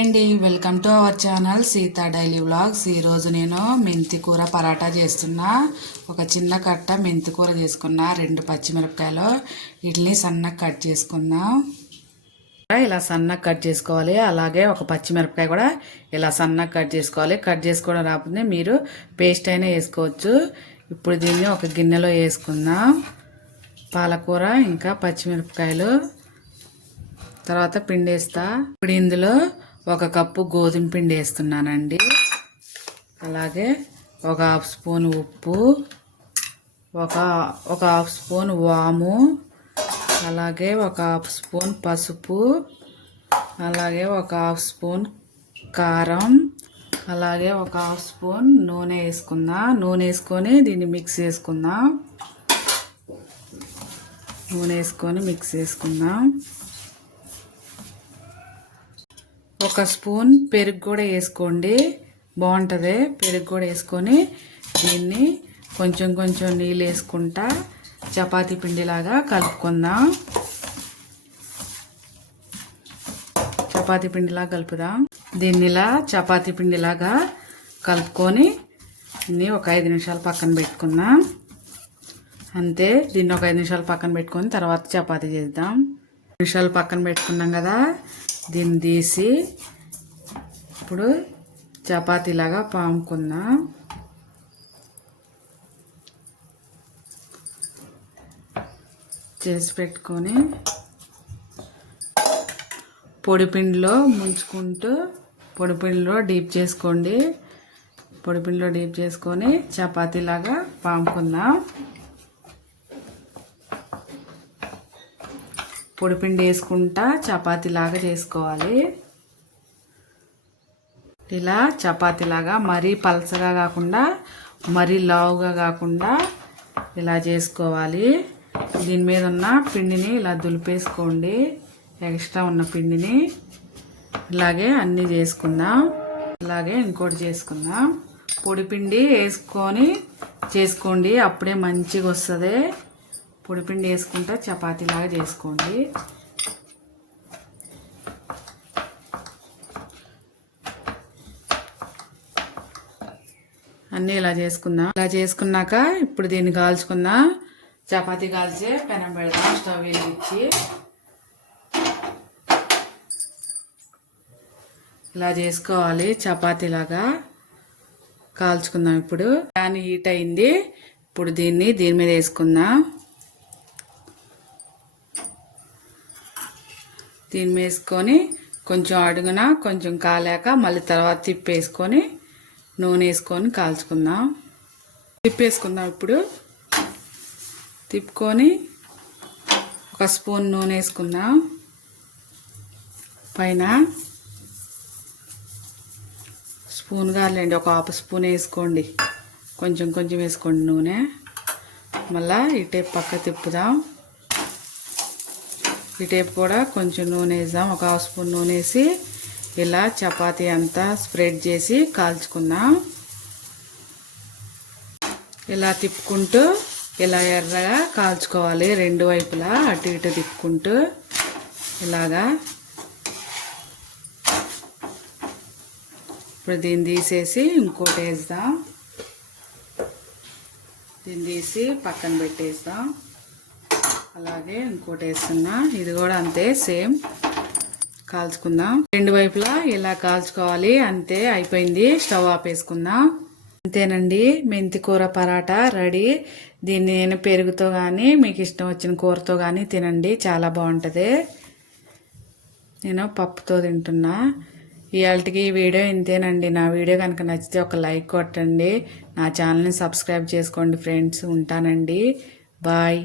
అండి welcome to our channel Sita daily vlogs. ఈరోజు నేను మెంతి కూర పరాటా చేస్తున్నా. ఒక చిన్న కట్ట మెంతి కూర చేసుకున్నా రెండు పచ్చిమిరపకాయలు వీటిని సన్నగా కట్ చేసుకుందాం ఇలా సన్నగా కట్ చేసుకోవాలి అలాగే ఒక పచ్చిమిరపకాయ కూడా ఇలా సన్నగా కట్ చేసుకోవాలి. కట్ చేసుకోవడం రాకపోతే మీరు పేస్ట్ అయినా వేసుకోవచ్చు. ఇప్పుడు దీన్ని ఒక గిన్నెలో వేసుకుందాం పాలకూర ఇంకా పచ్చిమిరపకాయలు తర్వాత పిండి వేస్తా ఇప్పుడు ఇందులో ఒక కప్పు గోధుమ పిండి వేస్తున్నానండి. అలాగే ఒక హాఫ్ స్పూన్ ఉప్పు ఒక ఒక హాఫ్ స్పూన్ వాము అలాగే ఒక హాఫ్ స్పూన్ పసుపు అలాగే ఒక హాఫ్ స్పూన్ కారం అలాగే ఒక హాఫ్ స్పూన్ నూనె వేసుకుందాం. నూనె వేసుకొని దీన్ని మిక్స్ చేసుకుందాం. నూనె వేసుకొని మిక్స్ చేసుకుందాం. ఒక స్పూన్ పెరుగు కూడా వేసుకోండి. బాగుంటుంది. పెరుగు కూడా వేసుకొని దీన్ని కొంచెం కొంచెం నీళ్ళు వేసుకుంటా చపాతీ పిండిలాగా కలుపుకుందాం. చపాతీ పిండిలా కలుపుదాం. దీన్ని ఇలా చపాతీ పిండిలాగా కలుపుకొని దీన్ని ఒక ఐదు నిమిషాలు పక్కన పెట్టుకుందాం. అంతే దీన్ని ఒక ఐదు నిమిషాలు పక్కన పెట్టుకొని తర్వాత చపాతీ చేద్దాం. నిమిషాలు పక్కన పెట్టుకున్నాం కదా దీన్ని తీసి ఇప్పుడు చపాతీలాగా పాముకుందాం. చేసి పెట్టుకొని పొడిపిండిలో ముంచుకుంటూ పొడిపిండిలో డీప్ చేసుకోండి. పొడిపిండిలో డీప్ చేసుకొని చపాతీలాగా పాముకుందాం. పొడిపిండి వేసుకుంటా చపాతీలాగా చేసుకోవాలి. ఇలా చపాతీలాగా మరీ పలసగా కాకుండా మరీ లావుగా కాకుండా ఇలా చేసుకోవాలి. దీని మీద ఉన్న పిండిని ఇలా దులిపేసుకోండి. ఎక్స్ట్రా ఉన్న పిండిని ఇలాగే అన్నీ చేసుకుందాం. ఇలాగే ఇంకోటి చేసుకుందాం. పొడిపిండి వేసుకొని చేసుకోండి. అప్పుడే మంచిగా వస్తుంది. పొడిపిండి వేసుకుంటా చపాతీలాగా చేసుకోండి. అన్నీ ఇలా చేసుకుందాం. ఇలా చేసుకున్నాక ఇప్పుడు దీన్ని కాల్చుకుందాం? చపాతీ కాల్చే పెనం పెడదాం స్టవ్ వెలిగించి. ఇలా చేసుకోవాలి చపాతీలాగా. కాల్చుకుందాం ఇప్పుడు. ప్యాన్ హీట్ అయింది. ఇప్పుడు దీన్ని దీని మీద వేసుకుందాం. దీన్ని వేసుకొని కొంచెం అడుగున కొంచెం కాలాక మళ్ళీ తర్వాత తిప్పేసుకొని నూనె వేసుకొని కాల్చుకుందాం. తిప్పేసుకుందాం ఇప్పుడు. తిప్పుకొని ఒక స్పూన్ నూనె వేసుకుందాం. పైన స్పూన్ కాదులేండి ఒక హాఫ్ స్పూన్ వేసుకోండి. కొంచెం కొంచెం వేసుకోండి నూనె. మళ్ళీ ఇటే పక్క తిప్పుదాం. ఈ కూడా కొంచెం నూనె వేద్దాం. ఒక హాఫ్ స్పూన్ నూనె వేసి ఇలా చపాతీ అంతా స్ప్రెడ్ చేసి కాల్చుకుందాం. ఇలా తిప్పుకుంటూ ఇలా ఎర్రగా కాల్చుకోవాలి. రెండు వైపులా అటు ఇటు తిప్పుకుంటూ ఇలాగా. ఇప్పుడు దీన్ని తీసేసి ఇంకోటి వేద్దాం. దీన్ని తీసి పక్కన పెట్టేద్దాం. అలాగే ఇంకోటి వేస్తున్నా ఇది కూడా అంతే సేమ్. కాల్చుకుందాం. రెండు వైపులా ఇలా కాల్చుకోవాలి? అంతే అయిపోయింది. స్టవ్ ఆపేసుకుందాం. అంతేనండి. మెంతి కూర పరాటా రెడీ. దీన్ని నేను పెరుగుతో కానీ మీకు ఇష్టం వచ్చిన కూరతో కానీ తినండి. చాలా బాగుంటుంది. నేను పప్పుతో తింటున్నా. ఇవాళకి ఈ వీడియో ఇంతేనండి. నా వీడియో కనుక నచ్చితే ఒక లైక్ కొట్టండి. నా ఛానల్ని సబ్స్క్రైబ్ చేసుకోండి ఫ్రెండ్స్. ఉంటానండి. బాయ్.